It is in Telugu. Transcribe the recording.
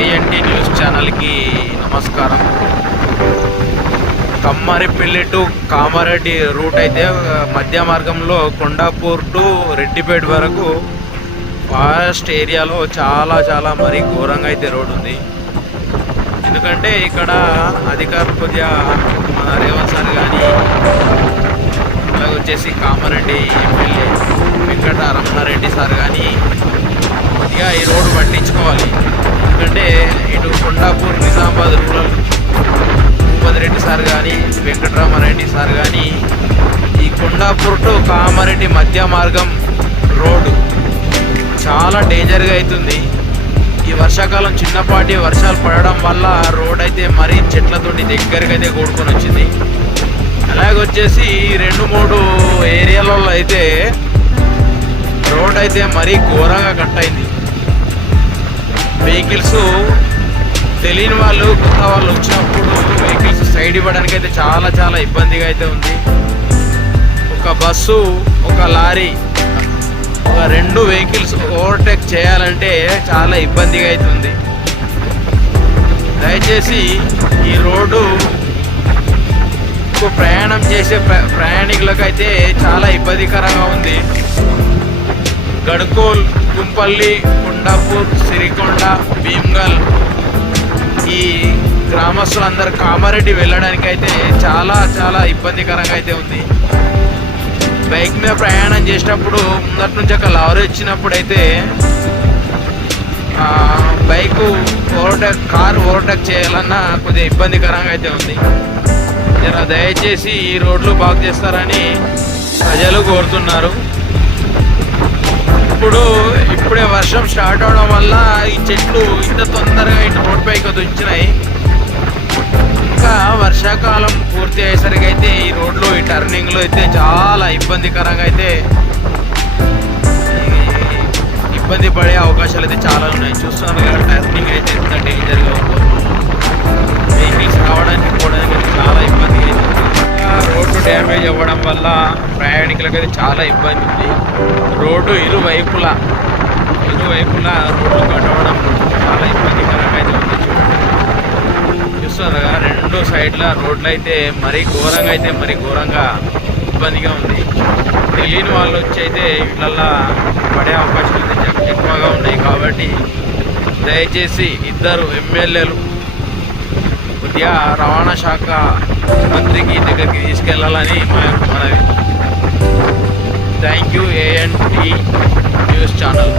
ఏఎన్టీ న్యూస్ ఛానల్కి నమస్కారం. కమ్మరిపల్లి టు కామారెడ్డి రూట్ అయితే మధ్య మార్గంలో కొండాపూర్ టు రెడ్డిపేట వరకు ఫారెస్ట్ ఏరియాలో చాలా మరీ ఘోరంగా అయితే రోడ్ ఉంది. ఎందుకంటే ఇక్కడ అధికారులు కొద్దిగా మన రేవంత్ సార్ కానీ అలాగే వచ్చేసి కామారెడ్డి ఎమ్మెల్యే వెంకట రమణారెడ్డి సార్ కానీ కొద్దిగా ఈ రోడ్డు పట్టించుకోవాలి. ఎందుకంటే ఇటు కొండాపూర్ నిజామాబాద్ రూరల్ భూపతి రెడ్డి సార్ కానీ వెంకటరామారెడ్డి సార్ కానీ ఈ కొండాపూర్ టు కామారెడ్డి మధ్య మార్గం రోడ్డు చాలా డేంజర్గా అవుతుంది. ఈ వర్షాకాలం చిన్నపాటి వర్షాలు పడడం వల్ల రోడ్ అయితే మరీ చెట్లతోటి దగ్గరగా అయితే కూడుకొని వచ్చింది. అలాగే వచ్చేసి 2-3 ఏరియాలలో అయితే రోడ్ అయితే మరీ ఘోరంగా కట్ అయింది. వెహికల్స్ తెలియని వాళ్ళు కొత్త వాళ్ళు వచ్చినప్పుడు వెహికల్స్ సైడ్ ఇవ్వడానికి అయితే చాలా ఇబ్బందిగా అయితే ఉంది. ఒక బస్సు ఒక లారీ ఒక 2 వెహికల్స్ ఓవర్టేక్ చేయాలంటే చాలా ఇబ్బందిగా అవుతుంది. దయచేసి ఈ రోడ్డు ప్రయాణం చేసే ప్రయాణికులకైతే చాలా ఇబ్బందికరంగా ఉంది. గడ్కోల్, కుంపల్లి, కొండాపూర్, సిరికొండ, భీమ్గల్ ఈ గ్రామస్తులందరూ కామారెడ్డి వెళ్ళడానికి అయితే చాలా ఇబ్బందికరంగా అయితే ఉంది. బైక్ మీద ప్రయాణం చేసేటప్పుడు ముందటి నుంచి ఒక లారీ వచ్చినప్పుడు అయితే బైకు కారు ఓవర్టేక్ చేయాలన్నా కొద్దిగా ఇబ్బందికరంగా అయితే ఉంది. దయచేసి ఈ రోడ్లు బాగు చేస్తారని ప్రజలు కోరుతున్నారు. ఇప్పుడే వర్షం స్టార్ట్ అవడం వల్ల ఈ చెట్లు ఇంత తొందరగా ఇటు రోడ్ పైకి వచ్చినాయి. ఇంకా వర్షాకాలం పూర్తి అయ్యేసరికి అయితే ఈ రోడ్లో ఈ టర్నింగ్లో అయితే చాలా ఇబ్బందికరంగా అయితే ఇబ్బంది పడే అవకాశాలు అయితే చాలా ఉన్నాయి. చూస్తున్నారు కదా టర్నింగ్ అయితే ఎంత డేంజర్గా ఉందో. వెహికల్స్ రావడానికి పోవడానికి అయితే చాలా ఇబ్బంది అవుతుంది. రోడ్డు డ్యామేజ్ అవ్వడం వల్ల ప్రయాణికులకు అయితే చాలా ఇబ్బంది ఉంది. రోడ్డు ఇరువైపులా రోడ్డు కట్టవడం చాలా ఇబ్బందికరంగా అయితే ఉంది. చూస్తున్నారు కదా 2 సైడ్ల రోడ్లు అయితే మరీ ఘోరంగా ఇబ్బందిగా ఉంది. తెలియని వాళ్ళు వచ్చి అయితే ఇళ్ళల్లో పడే అవకాశాలు అయితే ఎక్కువగా ఉన్నాయి. కాబట్టి దయచేసి 2 ఎమ్మెల్యేలు కొద్దిగా రవాణా శాఖ మంత్రికి దగ్గరికి తీసుకెళ్లాలని మా యొక్క మనవి. Thank you ANT news channel.